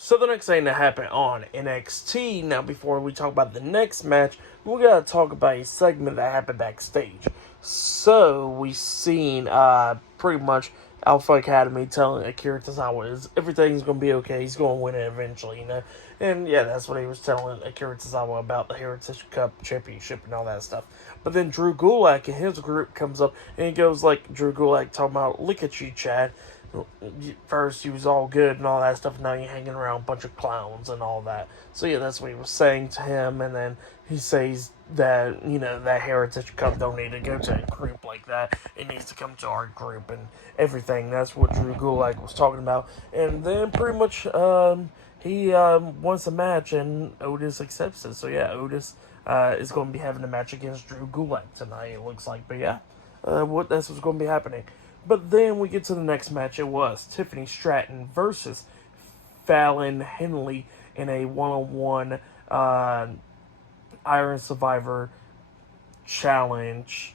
So the next thing that happened on NXT, now before we talk about the next match, we gotta talk about a segment that happened backstage. So we seen pretty much Alpha Academy telling Akira Tozawa is everything's gonna be okay, he's gonna win it eventually, And yeah, that's what he was telling Akira Tozawa about the Heritage Cup Championship and all that stuff. But then Drew Gulak and his group comes up and he goes like Drew Gulak talking about, look at you, Chad. First you was all good and all that stuff, now you're hanging around a bunch of clowns and all that. So yeah, that's what he was saying to him, and then he says that, that Heritage Cup don't need to go to a group like that. It needs to come to our group and everything. That's what Drew Gulak was talking about. And then pretty much he wants a match and Otis accepts it. So yeah, Otis is going to be having a match against Drew Gulak tonight, it looks like. But yeah, that's what's going to be happening. But then we get to the next match. It was Tiffany Stratton versus Fallon Henley in a one-on-one Iron Survivor Challenge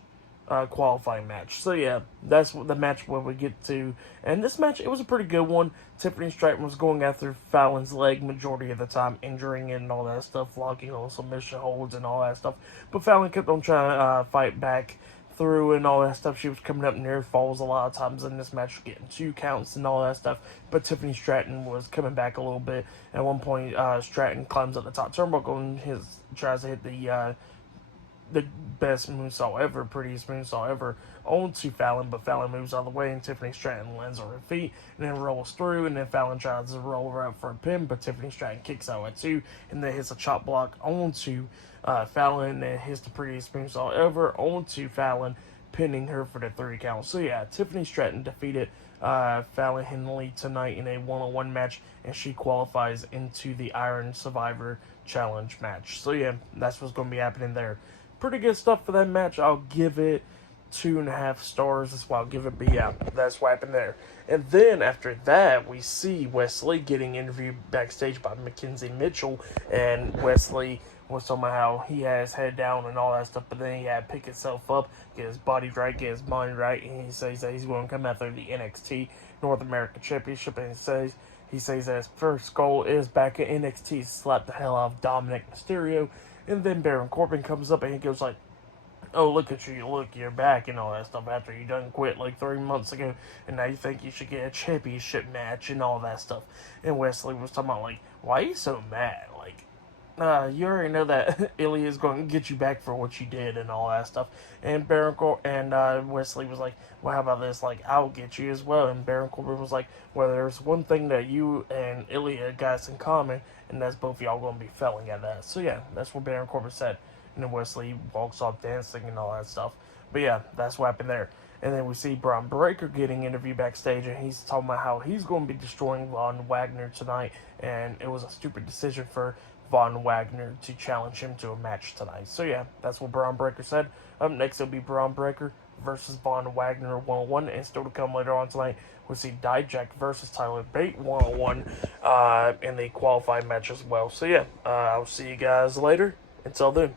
qualifying match. So yeah, that's what the match where we get to. And this match, it was a pretty good one. Tiffany Stratton was going after Fallon's leg majority of the time, injuring it and all that stuff, locking on submission holds and all that stuff. But Fallon kept on trying to fight back through and all that stuff. She was coming up near falls a lot of times in this match, getting 2 counts and all that stuff. But Tiffany Stratton was coming back a little bit. At one point, Stratton climbs up the top turnbuckle and tries to hit the best moonsault ever, prettiest moonsault ever, onto Fallon, but Fallon moves out of the way, and Tiffany Stratton lands on her feet, and then rolls through, and then Fallon tries to roll her out for a pin, but Tiffany Stratton kicks out at 2, and then hits a chop block onto Fallon, and hits the prettiest moonsault ever onto Fallon, pinning her for the 3 count. So yeah, Tiffany Stratton defeated Fallon Henley tonight in a one-on-one match, and she qualifies into the Iron Survivor Challenge match. So yeah, that's what's going to be happening there. Pretty good stuff for that match. I'll give it 2.5 stars. That's why I'll give it. But yeah, that's what happened there. And then after that, we see Wesley getting interviewed backstage by Mackenzie Mitchell, and Wesley was talking about how he had his head down and all that stuff, but then he had to pick himself up, get his body right, get his mind right, and he says that he's going to come after the NXT North American Championship, and he says that his first goal is back at NXT to slap the hell out of Dominic Mysterio. And then Baron Corbin comes up and he goes like, oh, look at you, look, you're back and all that stuff after you done quit like 3 months ago, and now you think you should get a championship match and all that stuff. And Wesley was talking about like, why are you so mad? Like, you already know that Ilya is going to get you back for what you did and all that stuff. And Wesley was like, well, how about this? Like, I'll get you as well. And Baron Corbin was like, well, there's one thing that you and Ilya got in common, and that's both of y'all going to be failing at that. So yeah, that's what Baron Corbin said. And then Wesley walks off dancing and all that stuff. But yeah, that's what happened there. And then we see Braun Breaker getting interviewed backstage, and he's talking about how he's going to be destroying Von Wagner tonight, and it was a stupid decision for Von Wagner to challenge him to a match tonight. So yeah, that's what Braun Breaker said. Up next, it'll be Braun Breaker versus Von Wagner 1-on-1, and still to come later on tonight, we'll see Dijak versus Tyler Bate 1-on-1 in the qualifying match as well. So yeah, I'll see you guys later. Until then.